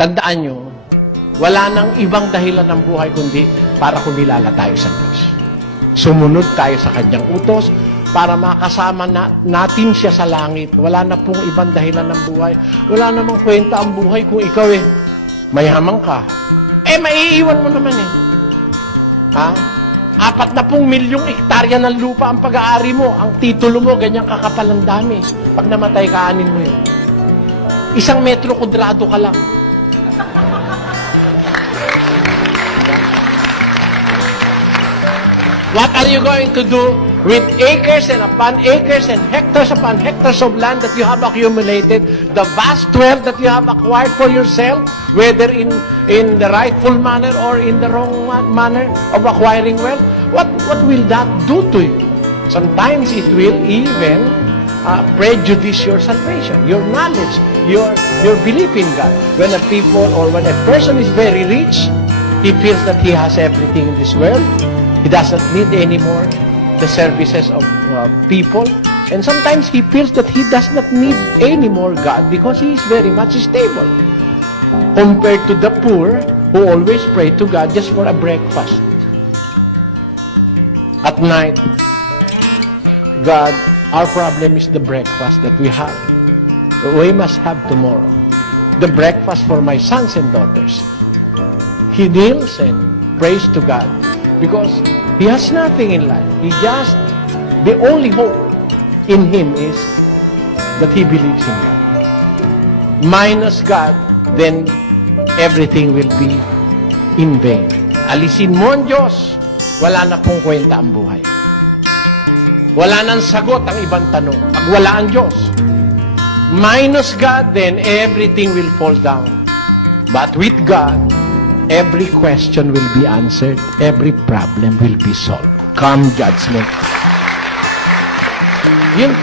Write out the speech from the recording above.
Tandaan nyo, wala nang ibang dahilan ng buhay kundi para kumilala tayo sa Diyos. Sumunod tayo sa Kanyang utos para makasama natin siya sa langit. Wala na pong ibang dahilan ng buhay. Wala namang kwenta ang buhay kung ikaw mayaman ka. Maiiwan mo naman Ha? 40 milyong hektarya ng lupa ang pag-aari mo. Ang titulo mo, ganyang kakapal ang dami. Pag namatay, kaanin mo yun. 1 metro kudrado ka lang. What are you going to do with acres and upon acres and hectares upon hectares of land that you have accumulated, the vast wealth that you have acquired for yourself, whether in the rightful manner or in the wrong manner of acquiring wealth? What will that do to you? Sometimes it will even prejudice your salvation, your knowledge, your belief in God. When a people or when a person is very rich, he feels that he has everything in this world. He doesn't need anymore the services of people. And sometimes he feels that he does not need anymore God because he is very much stable. Compared to the poor who always pray to God just for a breakfast. At night, God, our problem is the breakfast that we have. We must have tomorrow. The breakfast for my sons and daughters. He kneels and prays to God because he has nothing in life. The only hope in him is that he believes in God. Minus God, then everything will be in vain. Alisin mo ang Diyos, wala na pong kwenta ang buhay. Wala nang sagot ang ibang tanong. Pag wala ang Diyos, minus God, then everything will fall down. But with God, every question will be answered. Every problem will be solved. Come judgment. Yun.